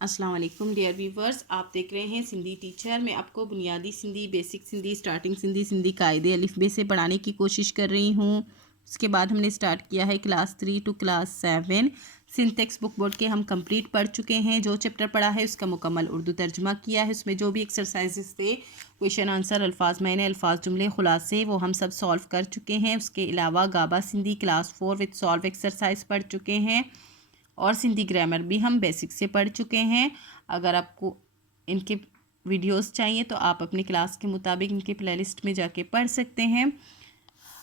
अस्सलाम वालेकुम dear viewers, आप देख रहे हैं सिंधी टीचर। मैं आपको बुनियादी सिंधी, बेसिक सिंधी, स्टार्टिंग सिंधी, सिंधी कायदे अलिफ बे से पढ़ाने की कोशिश कर रही हूँ। उसके बाद हमने स्टार्ट किया है class 3 to class 7। Sindh text book board के हम कंप्लीट पढ़ चुके हैं। जो चैप्टर पढ़ा है उसका मुकम्मल उर्दू तर्जुमा किया है। उसमें जो भी एक्सरसाइजेस थे, क्वेश्चन आंसर, अल्फाज मैंने, अल्फाज जुमले, खुलासे, वो हम सब सॉल्व कर चुके हैं। उसके अलावा Gaba Sindhi class 4 with solve exercise पढ़ चुके हैं और सिंधी ग्रामर भी हम बेसिक से पढ़ चुके हैं। अगर आपको इनके वीडियोस चाहिए तो आप अपनी क्लास के मुताबिक इनके प्लेलिस्ट में जाके पढ़ सकते हैं।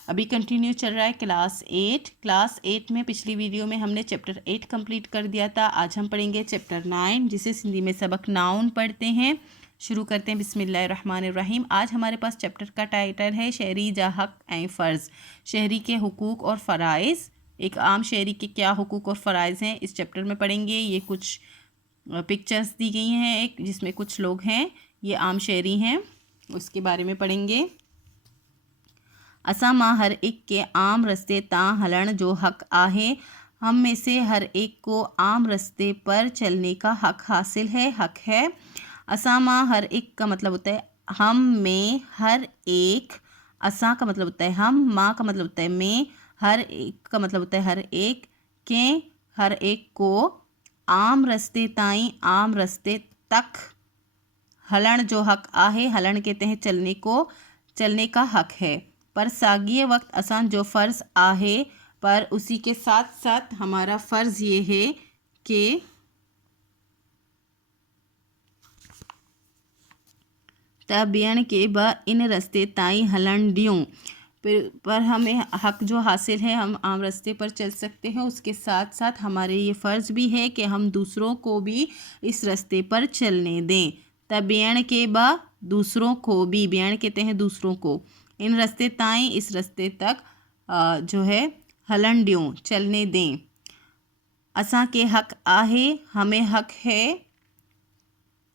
अभी कंटिन्यू चल रहा है क्लास 8। क्लास 8 में पिछली वीडियो में हमने चैप्टर 8 कंप्लीट कर दिया था। आज हम पढ़ेंगे चैप्टर 9, जिसे सिंधी में सबक नाउन पढ़ते हैं। शुरू करते हैं बिस्मिल्लाहिर्रहमानिर्रहीम। आज हमारे पास चैप्टर का टाइटल है शहरी जा हक ए फ़र्ज़, शहरी के हुकूक और फ़राइज़। एक आम शहरी के क्या हुकूक और फ़राइज़ हैं इस चैप्टर में पढ़ेंगे। ये कुछ पिक्चर्स दी गई हैं, एक जिसमें कुछ लोग हैं, ये आम शहरी हैं, उसके बारे में पढ़ेंगे। असां मां हर एक के आम रस्ते तां हलण जो हक़ आहे। हम में से हर एक को आम रस्ते पर चलने का हक़ हासिल है, हक़ है। असां मां हर एक का मतलब होता है हम में, हर एक। असां का मतलब होता है हम, माँ का मतलब होता है में, हर एक का मतलब होता है हर एक, के हर एक को, आम रस्ते ताईं आम रस्ते तक, हलण जो हक़ आहे, हलण कहते हैं चलने को, चलने का हक़ है। पर सागिए वक्त असान जो फ़र्ज़ आहे, पर उसी के साथ साथ हमारा फ़र्ज़ ये है कि त ॿियनि के ब इन रस्ते ताईं हलण ॾियूं। पर हमें हक़ जो हासिल है, हम आम रास्ते पर चल सकते हैं, उसके साथ साथ हमारे ये फ़र्ज़ भी है कि हम दूसरों को भी इस रास्ते पर चलने दें। त ॿियनि के ब, दूसरों को भी, ॿियनि कहते हैं दूसरों को, इन रास्ते ताईं इस रास्ते तक जो है हलण ॾियूं, चलने दें। असां के हक़ आहे, हमें हक़ है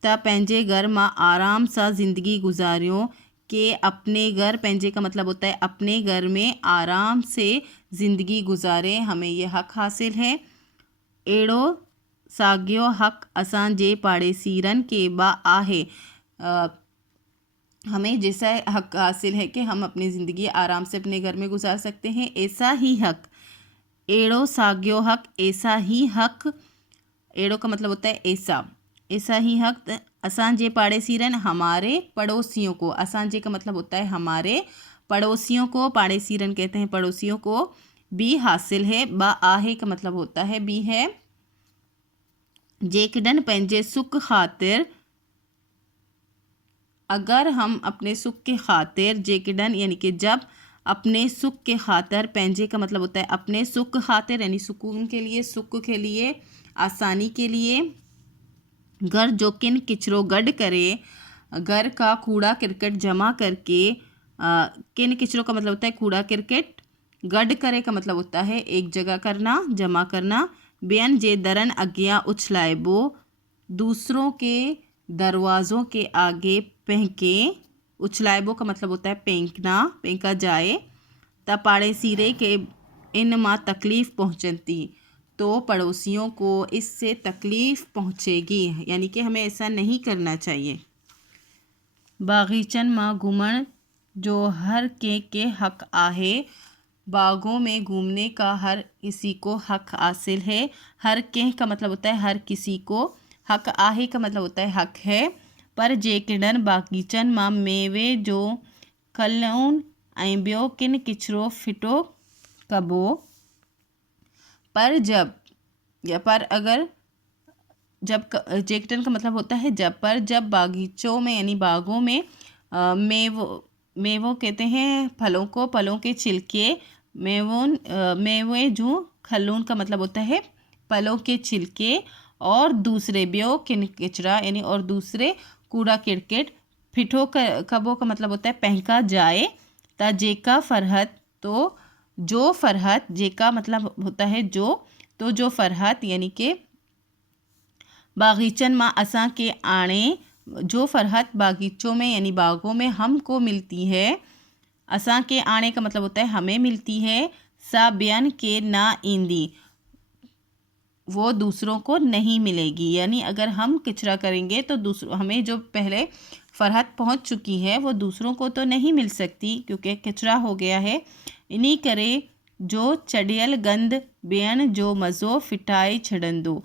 त पंहिंजे घर मां आराम सां ज़िंदगी गुजारियों, के अपने घर, पंहिंजे का मतलब होता है अपने घर में आराम से ज़िंदगी गुजारें, हमें ये हक़ हासिल है। एड़ो सागियो हक़ असांजे पाड़ेसीरन के बा आहे। हमें जैसा हक़ हासिल है कि हम अपनी ज़िंदगी आराम से अपने घर में गुजार सकते हैं, ऐसा ही हक़, एड़ो सागियो हक़, ऐसा ही हक़, एड़ो का मतलब होता है ऐसा, ऐसा ही हक़ असांजे पाड़ेसीरन, हमारे पड़ोसियों को, असांजे का मतलब होता है हमारे, पड़ोसियों को, पाड़ेसीरन कहते हैं पड़ोसियों को, भी हासिल है। बा आहे का मतलब होता है भी है। जेकॾहिं पंहिंजे सुख ख़ातिर, अगर हम अपने सुख के खातिर, जेकॾहिं यानी कि जब, अपने सुख के खातिर, पंहिंजे का मतलब होता है अपने सुख खातिर यानी सुकून के लिए, सुख के लिए, आसानी के लिए, घर जो किन किचरो गड करे, घर का कूड़ा क्रिकेट जमा करके, किन किचरो का मतलब होता है कूड़ा क्रिकेट, गड करे का मतलब होता है एक जगह करना, जमा करना। बेन जे दरन अगियां उछलाइबो, दूसरों के दरवाज़ों के आगे फेंके, उछलाइबो का मतलब होता है फेंकना, फेंका जाए। त पाड़ेसीरे के इन मां तकलीफ़ पहुँचती, तो पड़ोसियों को इससे तकलीफ़ पहुँचेगी, यानी कि हमें ऐसा नहीं करना चाहिए। बागीचन मां घुमण जो हर के हक़ आहे। बागों में घूमने का हर किसी को हक़ हासिल है। हर के का मतलब होता है हर किसी को, हक़ आहे का मतलब होता है हक़ है। पर जेकॾहिं बागीचन मां मेवे जो खलून ऐं ॿियो किन किचिरो फिटो कबो, पर जब, या पर अगर, जब जेकटन का मतलब होता है जब, पर जब बागीचों में यानी बागों में मेवो कहते हैं फलों को, फलों के छिलके, मेवे जो खलून का मतलब होता है फलों के छिलके, और दूसरे ब्यो किन किचरा यानी और दूसरे कूड़ा किरकेट, फिठो कबो का मतलब होता है फेंका जाए। ता जेका फरहत, तो जो फरहत, जेका मतलब होता है जो, तो जो फरहत यानी कि बागीचन मां असां के आणे, जो फरहत बागीचों में यानी बागों में हमको मिलती है, असां के आणे का मतलब होता है हमें मिलती है, सा बियन के ना ईंदी, वो दूसरों को नहीं मिलेगी। यानी अगर हम किचरा करेंगे तो दूसरों हमें जो पहले फरहत पहुंच चुकी है वो दूसरों को तो नहीं मिल सकती क्योंकि किचरा हो गया है। इन्हीं करे जो चढ़ियल गंद बेअण जो मज़ो फिटाई छड़ंदो।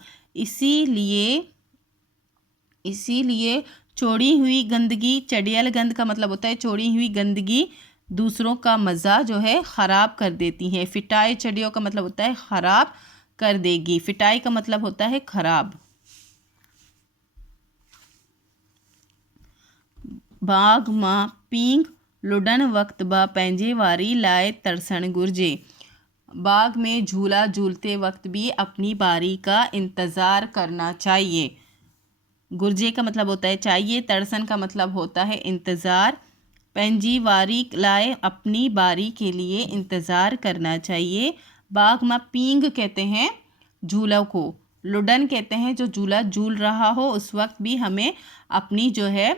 इसीलिए छोड़ी हुई गंदगी, चढ़ियल गंद का मतलब होता है छोड़ी हुई गंदगी दूसरों का मज़ा जो है ख़राब कर देती है। फिटाई चढ़ियों का मतलब होता है ख़राब कर देगी। फिटाई का मतलब होता है ख़राब। बाग मां पींग लुडन वक्त बा पंहिंजे वारी लाए तरसण घुरिजे। बाग में झूला झूलते वक्त भी अपनी बारी का इंतज़ार करना चाहिए। गुरजे का मतलब होता है चाहिए, तरसन का मतलब होता है इंतज़ार। पंहिंजी वारी लाए अपनी बारी के लिए इंतज़ार करना चाहिए। बाग में पींग कहते हैं झूला को, लुडन कहते हैं जो झूला झूल रहा हो उस वक्त भी हमें अपनी जो है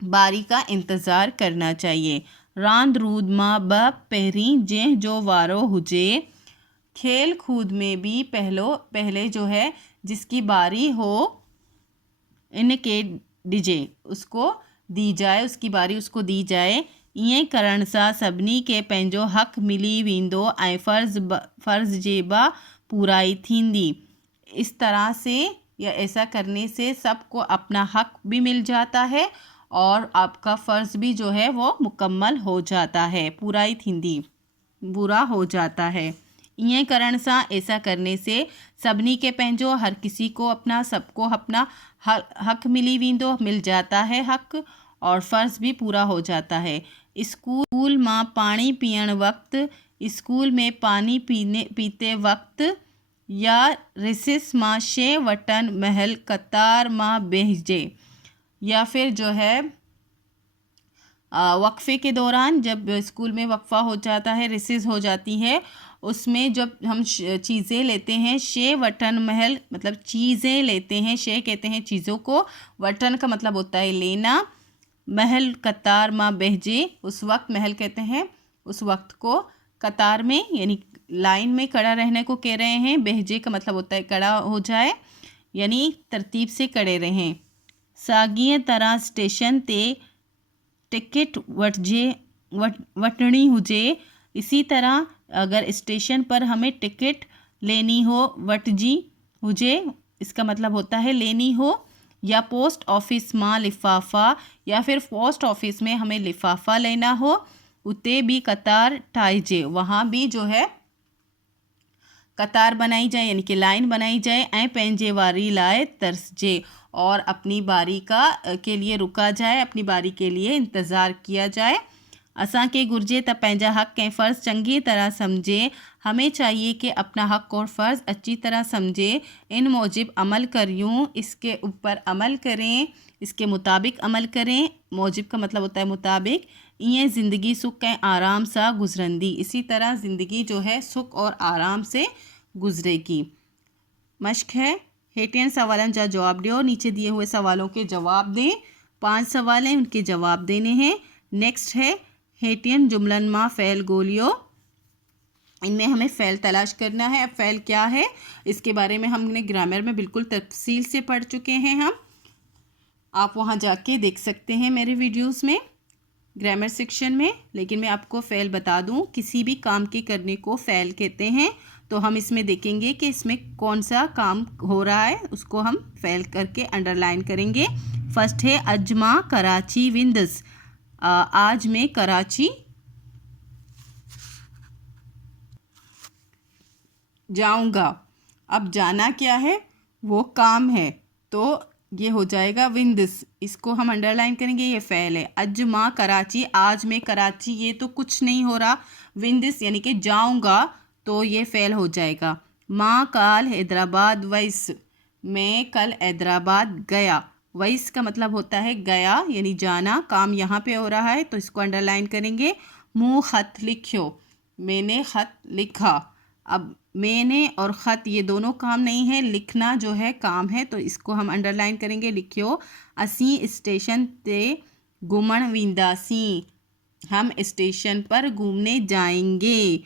बारी का इंतज़ार करना चाहिए। रांद रूद मां ब पहिरीं जंहिं जो वारो हुजे। खेल कूद में भी पहले जो है जिसकी बारी हो इनके डिजे उसको दी जाए, उसकी बारी उसको दी जाए। ईअं करण सां सभिनी खे पंहिंजो हक़ मिली वेंदो ऐं फ़र्ज़ जे बि पूराई थींदी। इस तरह से या ऐसा करने से सबको अपना हक़ भी मिल जाता है और आपका फ़र्ज़ भी जो है वो मुकम्मल हो जाता है, पूराई थींदी, पूरा हो जाता है। ईअं करण सां ऐसा करने से सभिनी के पंहिंजो, हर किसी को अपना, सबको अपना हक़ मिली वेंदो, मिल जाता है हक़ और फ़र्ज़ भी पूरा हो जाता है। स्कूल मां पानी पीअण वक्त, स्कूल में पानी पीते वक्त या रिसिस मां शइ वठण महल कतार मां बेहिजे। या फिर जो है वक्फ़े के दौरान जब स्कूल में वक्फ़ा हो जाता है, रिसेस हो जाती है, उसमें जब हम चीज़ें लेते हैं, शे वटन महल मतलब चीज़ें लेते हैं, शे कहते हैं चीज़ों को, वटन का मतलब होता है लेना, महल कतार माँ बेहजे उस वक्त, महल कहते हैं उस वक्त को, कतार में यानी लाइन में खड़ा रहने को कह रहे हैं, बेहजे का मतलब होता है खड़ा हो जाए यानी तरतीब से खड़े रहें। साॻीअ तरह स्टेशन ते टिकट वठणी हुजे, इसी तरह अगर स्टेशन पर हमें टिकट लेनी हो, वठजी हुजे इसका मतलब होता है लेनी हो, या पोस्ट ऑफिस मां लिफाफा, या फिर पोस्ट ऑफिस में हमें लिफाफा लेना हो, उते भी कतार ठाहिजे, वहाँ भी जो है कतार बनाई जाए यानी कि लाइन बनाई जाए, ऐं पंहिंजे वारी लाए तरसजे और अपनी बारी के लिए रुका जाए, अपनी बारी के लिए इंतज़ार किया जाए। असांखे घुरिजे त पंहिंजा हक़ ऐं फ़र्ज़ चंगी तरह समझे, हमें चाहिए कि अपना हक़ और फ़र्ज़ अच्छी तरह समझे, इन मौजिब अमल करियूं, इसके ऊपर अमल करें, इसके मुताबिक अमल करें। मौजिब का मतलब होता है मुताबिक। ईअं ज़िंदगी सुख ऐं आराम सां गुज़रंदी, इसी तरह ज़िंदगी जो है सुख और आराम से गुजरेगी। मश्क है, हेठियन सवालन जा जवाब दियो, नीचे दिए हुए सवालों के जवाब दें। 5 सवाल हैं, उनके जवाब देने हैं। नेक्स्ट है हेठियन जुमलन मां फ़ैल गोलियो, इनमें हमें फ़ैल तलाश करना है। अब फ़ैल क्या है इसके बारे में हमने ग्रामर में बिल्कुल तफसील से पढ़ चुके हैं हम, आप वहाँ जाके देख सकते हैं मेरे वीडियोस में ग्रामर सेक्शन में। लेकिन मैं आपको फ़ैल बता दूं, किसी भी काम के करने को फ़ैल कहते हैं, तो हम इसमें देखेंगे कि इसमें कौन सा काम हो रहा है, उसको हम फ़ैल करके अंडरलाइन करेंगे। फर्स्ट है अजमा कराची विंदस, आज मैं कराची जाऊंगा। अब जाना क्या है, वो काम है, तो ये हो जाएगा विंदस, इसको हम अंडरलाइन करेंगे, ये फ़ैल है। अजमा कराची, आज मैं कराची, ये तो कुछ नहीं हो रहा, विंदस यानी कि जाऊंगा, तो ये फ़ैल हो जाएगा। माँ काल हैदराबाद वैस, मैं कल हैदराबाद गया। वैस का मतलब होता है गया यानी जाना, काम यहाँ पे हो रहा है तो इसको अंडरलाइन करेंगे। मुँह ख़त लिखो, मैंने ख़त लिखा। अब मैंने और ख़त ये दोनों काम नहीं है, लिखना जो है काम है, तो इसको हम अंडरलाइन करेंगे, लिखियो। असी स्टेशन ते घूमण वेंदासीं, हम स्टेशन पर घूमने जाएंगे।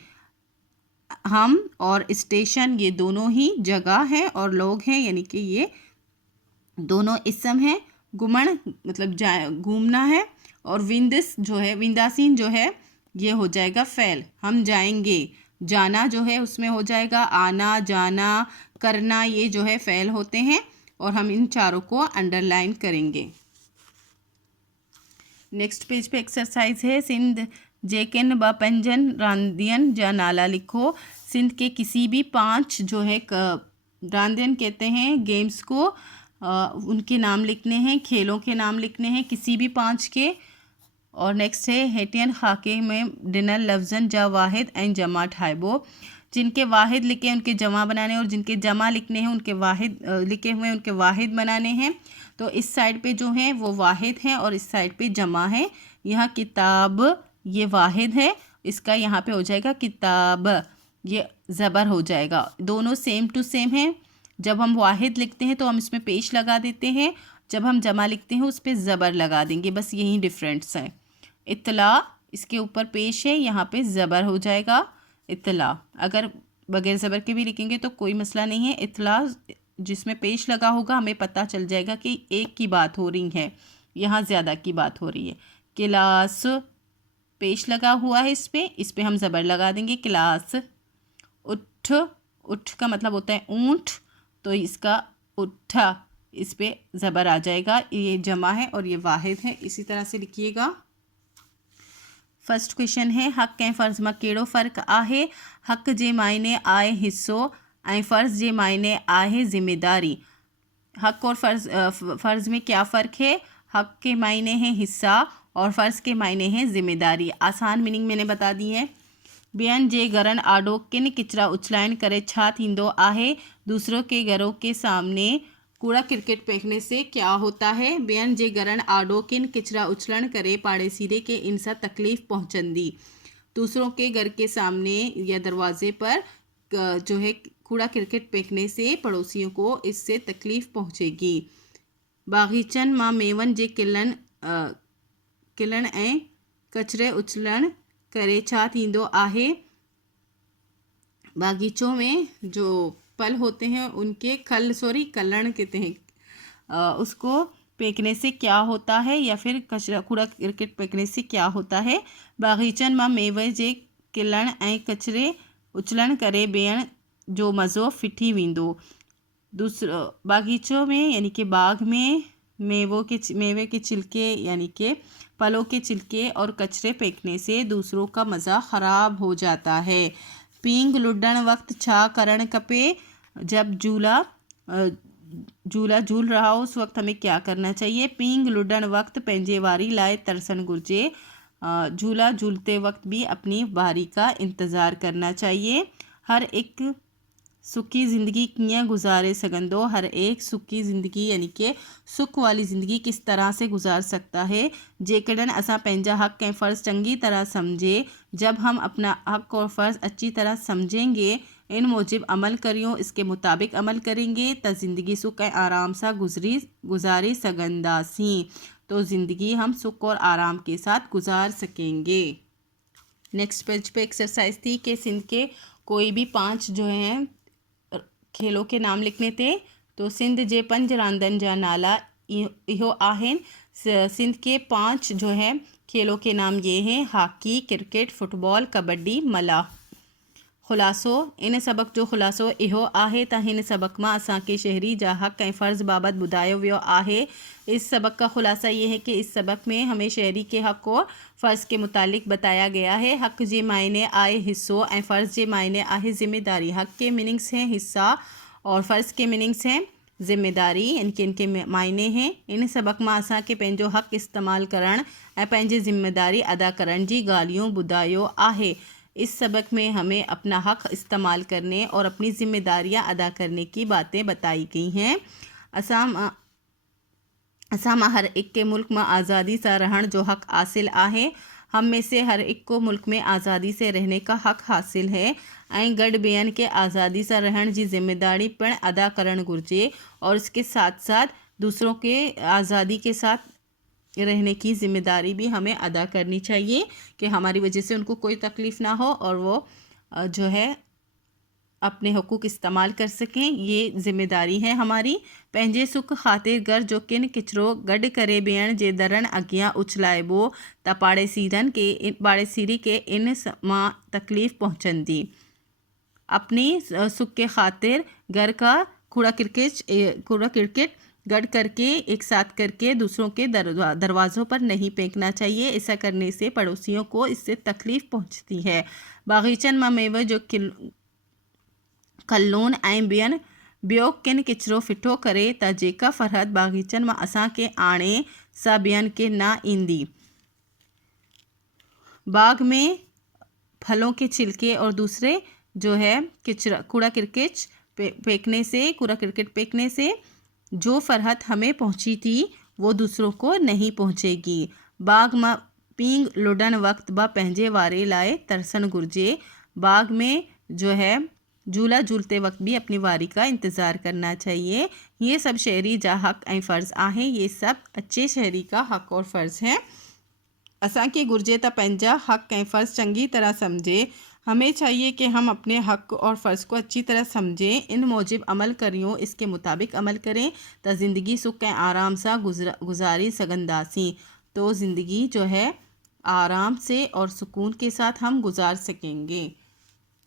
हम और स्टेशन ये दोनों ही जगह हैं और लोग हैं, यानी कि ये दोनों इसम है। घुमण मतलब घूमना है, और विंदस जो है, विंदासीन जो है ये हो जाएगा फ़ैल, हम जाएंगे। जाना जो है उसमें हो जाएगा आना, जाना, करना, ये जो है फ़ैल होते हैं और हम इन चारों को अंडरलाइन करेंगे। नेक्स्ट पेज पे एक्सरसाइज है सिंध जेकन ब पंजन रांदियन जा नाला लिखो। सिंध के किसी भी 5 जो है रांदियन कहते हैं गेम्स को, उनके नाम लिखने हैं, खेलों के नाम लिखने हैं किसी भी 5 के। और नेक्स्ट है हेटियन खाके में डिनर लफ्जन जा वाहिद एंड जमा ठाइबो। जिनके वाहिद लिखे उनके जमा बनाने, और जिनके जमा लिखने हैं उनके वाहिद लिखे हुए उनके वाहिद बनाने हैं। तो इस साइड पे जो है वो वाहिद है और इस साइड पे जमा है। यहाँ किताब ये वाहिद है, इसका यहाँ पे हो जाएगा किताब, ये ज़बर हो जाएगा। दोनों सेम टू सेम है। जब हम वाहिद लिखते हैं तो हम इसमें पेश लगा देते हैं, जब हम जमा लिखते हैं उस पर ज़बर लगा देंगे, बस यही डिफरेंस है। इत्तला इसके ऊपर पेश है, यहाँ पे ज़बर हो जाएगा इत्तला। अगर बगैर ज़बर के भी लिखेंगे तो कोई मसला नहीं है। इत्तला जिसमें पेश लगा होगा हमें पता चल जाएगा कि एक की बात हो रही है, यहाँ ज़्यादा की बात हो रही है। क्लास पेश लगा हुआ है, इस पे हम ज़बर लगा देंगे क्लास। उठ, उठ का मतलब होता है ऊँट, तो इसका उठा इस पे ज़बर आ जाएगा। ये जमा है और ये वाहिद है, इसी तरह से लिखिएगा। फर्स्ट क्वेश्चन है हक़ ऐं फ़र्ज़ मां कहिड़ो फ़र्क़ु आहे। हक़ जे मायने आहे हिस्सो ऐं फ़र्ज़ जे मायने आहे ज़िम्मेदारी। हक़ और फ़र्ज़ में क्या फ़र्क है? हक़ के मायने हैं हिस्सा और फ़र्ज़ के मायने हैं ज़िम्मेदारी। आसान मीनिंग मैंने बता दी है। ॿियनि जे घरनि आॾो किन किचिरा उछलाइण करे छा थींदो आहे। दूसरों के घरों के सामने कूड़ा क्रिकेट फेंकने से क्या होता है। ॿियनि जे घरनि आॾो किन किचिरा उछलण करे पाड़ेसीरे के इनसा तकलीफ़ पहुंचंदी। दूसरों के घर के सामने या दरवाजे पर जो है कूड़ा क्रिकेट फेंकने से पड़ोसियों को इससे तकलीफ़ पहुंचेगी। बागीचन मां मेवन जे किलन ऐं कचरे उछलण करे छा थींदो आहे। बागीचों में जो फल होते हैं उनके कलण कहते हैं, उसको फेंकने से क्या होता है, या फिर कचरा कूड़ा क्रिकेट फेंकने से क्या होता है। बागीचन मां मेवे जे किलण ऐं कचरे उछलण करे ॿियनि जो मज़ो फिटी वेंदो। दूसरो बागीचों में यानी कि बाग में मेवे के छिलके यानी कि फलों के छिलके और कचरे फेंकने से दूसरों का मज़ा ख़राब हो जाता है। पींग लुडण वक्त छा करण खपे। जब झूला झूल रहा हो उस वक्त हमें क्या करना चाहिए। पींग लुडण वक्त पंहिंजे वारी लाइ तरसण घुरिजे। झूला झूलते वक्त भी अपनी बारी का इंतज़ार करना चाहिए। हर एक सुखी ज़िंदगी कीअं गुजारे सघंदो। हर एक सुखी ज़िंदगी यानी कि सुख वाली ज़िंदगी किस तरह से गुजार सकता है। जेकॾहिं असां पंहिंजा हक़ ऐं फ़र्ज़ चंगी तरह समझे, जब हम अपना हक़ और फ़र्ज़ अच्छी तरह समझेंगे, इन मूजिब अमल करियो, इसके मुताबिक अमल करेंगे त ज़िंदगी सुख ऐं आराम सां गुजारे सघंदासीं। तो ज़िंदगी हम सुख और आराम के साथ गुजार सकेंगे। नेक्स्ट पेज पे एक्सरसाइज थी कि सिंध के कोई भी 5 जो हैं खेलों के नाम लिखने थे। तो सिंध जे 5 रांदनि जा नाला इहो आहिनि। सिंध के 5 जो है खेलों के नाम ये हैं हॉकी, क्रिकेट, फुटबॉल, कबड्डी, मल्लाह। ख़ुलासो इन सबक जो ख़ुलासो इहो आहे त हिन सबक मां असांखे शहरी जा हक़ ऐं फ़र्ज़ बाबति ॿुधायो वियो आहे। इस सबक का ख़ुलासा ये है कि इस सबक में हमें शहरी के हक़ और फ़र्ज़ के मुतालिक बताया गया है। हक़ जे मायने आए हिस्सो ऐं फ़र्ज़ जे मायने आहे ज़िम्मेदारी। हक़ के मीनिंग्स हैं हिस्सा और फ़र्ज़ के मीनिंग्स हैं ज़िम्मेदारी, यानी कि इनके मायने हैं। इन सबक मां असांखे पंहिंजो हक़ इस्तेमालु करणु ऐं पंहिंजी ज़िम्मेदारी अदा करण जी ॻाल्हियूं ॿुधायो आहे। इस सबक में हमें अपना हक़ इस्तेमाल करने और अपनी ज़िम्मेदारियां अदा करने की बातें बताई गई हैं। असां मां हर एक के मुल्क में आज़ादी से रहण जो हक़ हासिल आहे। हम में से हर एक को मुल्क में आज़ादी से रहने का हक़ हासिल है ऐं गॾु ॿियनि के आज़ादी से रहण जी ज़िम्मेदारी पिण अदा करणु घुरिजे, और इसके साथ साथ दूसरों के आज़ादी के साथ रहने की ज़िम्मेदारी भी हमें अदा करनी चाहिए कि हमारी वजह से उनको कोई तकलीफ़ ना हो और वो जो है अपने हकूक़ इस्तेमाल कर सकें, ये ज़िम्मेदारी है हमारी। पंहिंजे सुख ख़ातिर घर जो किन किचिरो गॾु करे भेण जे दरनि अॻियां उछलाइबो त पाड़ेसीरी के इन मां तकलीफ़ पहुंचंदी। अपनी सुख के खातिर घर का कूड़ा क्रिकेट गढ़ करके एक साथ करके दूसरों के दरवाज़ों पर नहीं फेंकना चाहिए। ऐसा करने से पड़ोसियों को इससे तकलीफ़ पहुंचती है। बागीचन में मेवे जो कल्लून ऐं ॿियो किन किचिरो फिटो करे त जेका फ़रहत बागीचन में असांखे आणे सा ॿियनि के ना ईंदी। बाग में फलों के छिलके और दूसरे जो है कूड़ा क्रिकेट फेंकने से जो फ़रहत हमें पहुंची थी वो दूसरों को नहीं पहुंचेगी। बाग में पींग लुडन वक्त ब पंहिंजे वारे लाए तरसन घुर्जे। बाग में जो है झूला झूलते वक्त भी अपनी वारी का इंतज़ार करना चाहिए। ये सब शहरी जा हक़ ऐं फ़र्ज़ आहे। ये सब अच्छे शहरी का हक़ और फ़र्ज़ है। असांखे घुर्जे त पंहिंजा हक़ ऐं फ़र्ज़ चंगी तरह समझे। हमें चाहिए कि हम अपने हक़ और फ़र्ज़ को अच्छी तरह समझें, इन मूजिब अमल करियो, इसके मुताबिक अमल करें तो ज़िंदगी सुख ऐं आराम से गुजारी सघंदासीं। तो ज़िंदगी जो है आराम से और सुकून के साथ हम गुजार सकेंगे।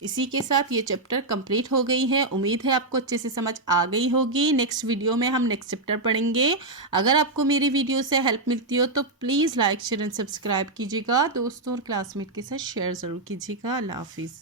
इसी के साथ ये चैप्टर कंप्लीट हो गई है। उम्मीद है आपको अच्छे से समझ आ गई होगी। नेक्स्ट वीडियो में हम नेक्स्ट चैप्टर पढ़ेंगे। अगर आपको मेरी वीडियो से हेल्प मिलती हो तो please like share and subscribe कीजिएगा। दोस्तों और क्लासमेट के साथ शेयर ज़रूर कीजिएगा। अल्लाह हाफिज़।